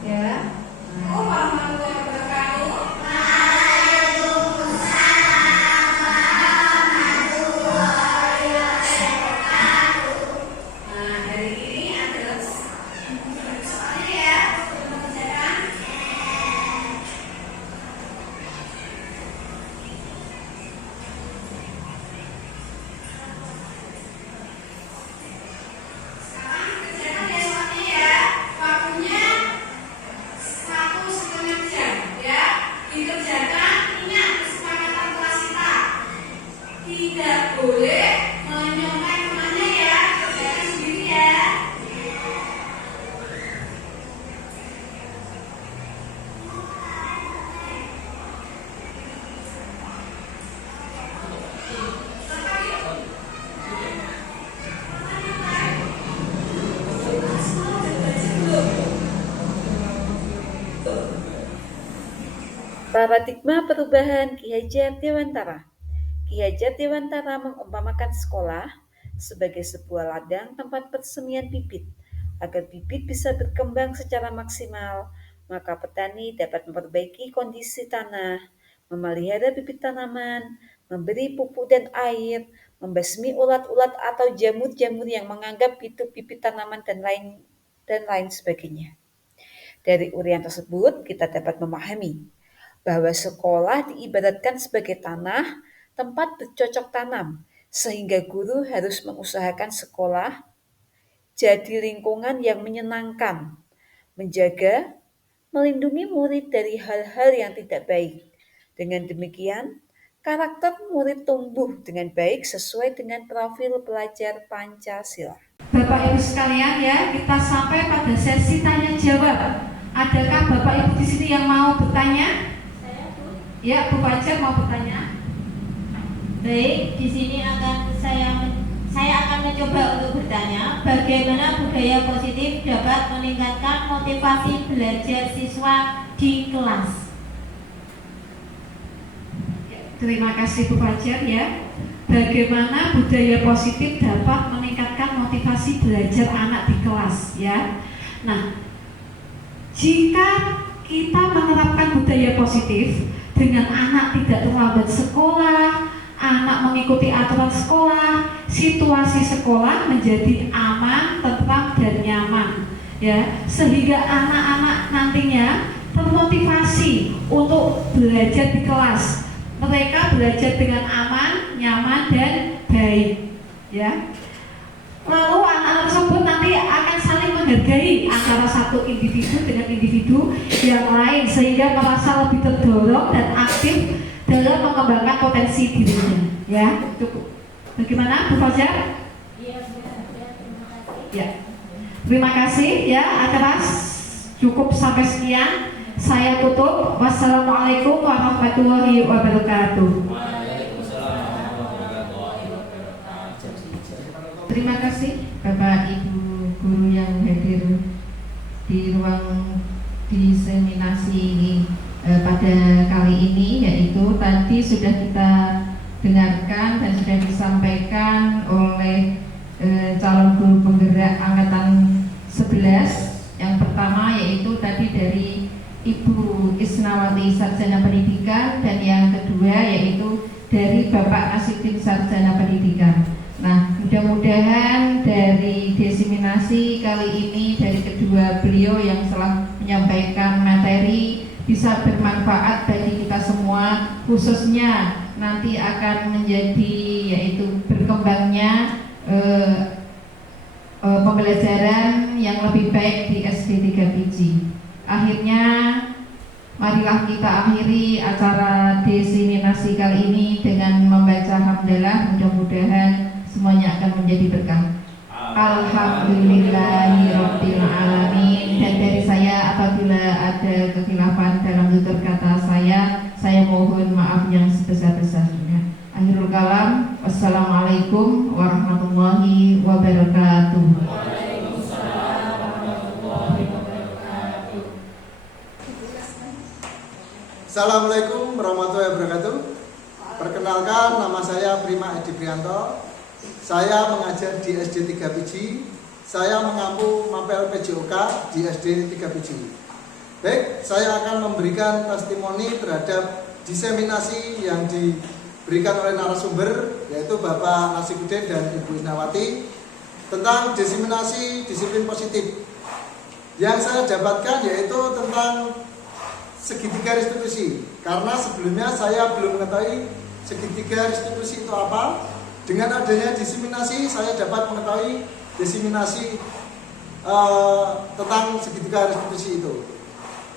Ya. Paradigma perubahan Ki Hajar Dewantara. Ki Hajar Dewantara mengumpamakan sekolah sebagai sebuah ladang tempat persemian bibit. Agar bibit bisa berkembang secara maksimal, maka petani dapat memperbaiki kondisi tanah, memelihara bibit tanaman, memberi pupuk dan air, membasmi ulat-ulat atau jamur-jamur yang menganggap itu bibit tanaman dan lain sebagainya. Dari uraian tersebut kita dapat memahami bahwa sekolah diibaratkan sebagai tanah tempat bercocok tanam, sehingga guru harus mengusahakan sekolah jadi lingkungan yang menyenangkan, menjaga, melindungi murid dari hal-hal yang tidak baik. Dengan demikian, karakter murid tumbuh dengan baik sesuai dengan profil pelajar Pancasila. Bapak Ibu sekalian ya, kita sampai pada sesi tanya jawab. Adakah Bapak Ibu di sini yang mau bertanya? Ya, Bu Fajar mau bertanya. Baik, di sini saya akan mencoba untuk bertanya, bagaimana budaya positif dapat meningkatkan motivasi belajar siswa di kelas? Terima kasih Bu Fajar ya. Bagaimana budaya positif dapat meningkatkan motivasi belajar anak di kelas ya. Nah, jika kita menerapkan budaya positif, dengan anak tidak terlambat sekolah, anak mengikuti aturan sekolah, situasi sekolah menjadi aman, tentram dan nyaman, ya, sehingga anak-anak nantinya termotivasi untuk belajar di kelas. Mereka belajar dengan aman, nyaman dan baik, ya. Lalu anak-anak tersebut nanti akan saling menghargai antara satu individu dengan individu yang lain, sehingga merasa lebih terdorong dan aktif dalam mengembangkan potensi dirinya. Ya, cukup. Bagaimana, Bu Fajar? Iya, terima kasih. Ya, terima kasih. Ya, acara cukup sampai sekian. Saya tutup. Wassalamualaikum warahmatullahi wabarakatuh. Terima kasih Bapak Ibu guru yang hadir di ruang diseminasi pada kali ini, yaitu tadi sudah kita dengarkan dan sudah disampaikan oleh calon guru penggerak angkatan 11. Yang pertama yaitu tadi dari Ibu Isnawati Sarjana Pendidikan, dan yang kedua yaitu dari Bapak Nasibdin Sarjana Pendidikan. Nah, mudah-mudahan dari diseminasi kali ini dari kedua beliau yang telah menyampaikan materi bisa bermanfaat bagi kita semua, khususnya nanti akan menjadi yaitu berkembangnya pembelajaran yang lebih baik di SD 3 Biji. Akhirnya marilah kita akhiri acara diseminasi kali ini dengan membaca hamdalah. Mudah-mudahan semuanya akan menjadi berkah. Alhamdulillahirabbil alamin. Dan dari saya apabila ada kekhilafan dalam tutur kata saya mohon maaf yang sebesar-besarnya. Akhirul kalam. Wassalamualaikum warahmatullahi wabarakatuh. Assalamualaikum warahmatullahi wabarakatuh. Perkenalkan, nama saya Prima Edi Prianto. Saya mengajar di SD 3 Biji. Saya mengampu mapel PJOK di SD 3 Biji. Baik, saya akan memberikan testimoni terhadap diseminasi yang diberikan oleh narasumber, yaitu Bapak Nasibudin dan Ibu Isnawati, tentang diseminasi disiplin positif. Yang saya dapatkan yaitu tentang segitiga restitusi. Karena sebelumnya saya belum mengetahui segitiga restitusi itu apa. Dengan adanya diseminasi, saya dapat mengetahui diseminasi tentang segitiga restitusi itu.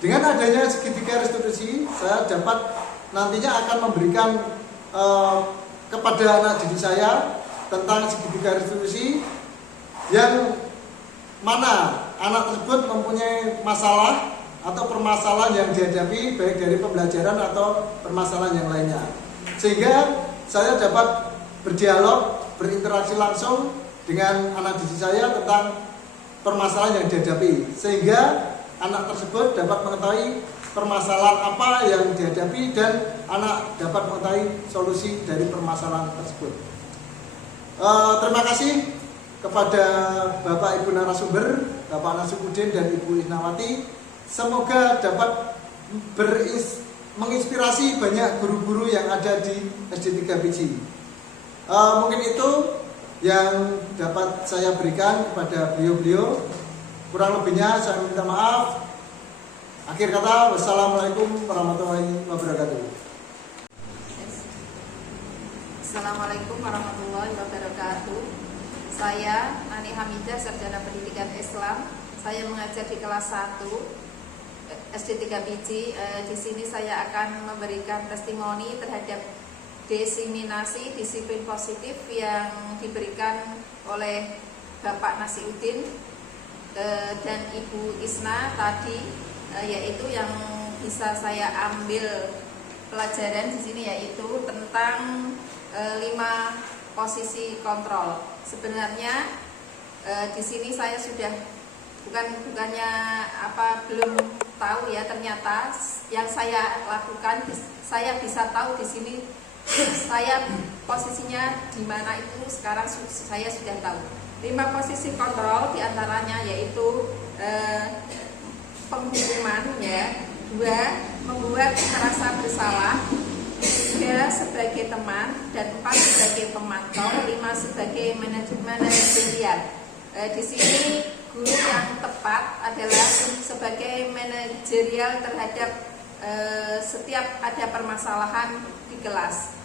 Dengan adanya segitiga restitusi, saya dapat nantinya akan memberikan kepada anak didik saya tentang segitiga restitusi, yang mana anak tersebut mempunyai masalah atau permasalahan yang dihadapi baik dari pembelajaran atau permasalahan yang lainnya, sehingga saya dapat berdialog, berinteraksi langsung dengan anak didik saya tentang permasalahan yang dihadapi, sehingga anak tersebut dapat mengetahui permasalahan apa yang dihadapi dan anak dapat mengetahui solusi dari permasalahan tersebut. Terima kasih kepada Bapak Ibu narasumber, Bapak Nasibudin dan Ibu Isnawati. Semoga dapat menginspirasi banyak guru-guru yang ada di SD 3 Biji. Mungkin itu yang dapat saya berikan kepada beliau-beliau. Kurang lebihnya saya minta maaf. Akhir kata, wassalamualaikum warahmatullahi wabarakatuh. Assalamualaikum warahmatullahi wabarakatuh. Saya Nani Hamidah, Sarjana Pendidikan Islam. Saya mengajar di kelas 1 SD 3 Biji. Di sini saya akan memberikan testimoni terhadap diseminasi disiplin positif yang diberikan oleh Bapak Nasibudin dan Ibu Isna tadi, yaitu yang bisa saya ambil pelajaran di sini yaitu tentang 5 posisi kontrol. Sebenarnya di sini saya sudah belum tahu ya, ternyata yang saya lakukan saya bisa tahu di sini saya posisinya di mana itu sekarang saya sudah tahu. 5 posisi kontrol diantaranya yaitu penghukuman ya, 2 membuat merasa bersalah, 3 sebagai teman, dan 4 sebagai pemantau, 5 sebagai manajerial. Di sini guru yang tepat adalah sebagai manajerial terhadap setiap ada permasalahan di kelas.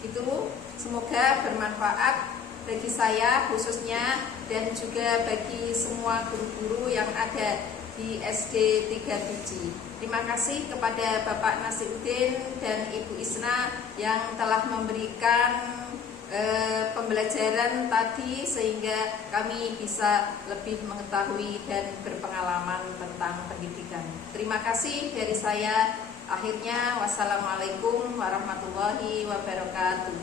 Gitu, semoga bermanfaat bagi saya khususnya dan juga bagi semua guru-guru yang ada di SD 3 Biji. Terima kasih kepada Bapak Nasiruddin dan Ibu Isna yang telah memberikan pembelajaran tadi sehingga kami bisa lebih mengetahui dan berpengalaman tentang pendidikan. Terima kasih dari saya. Akhirnya, wassalamualaikum warahmatullahi wabarakatuh.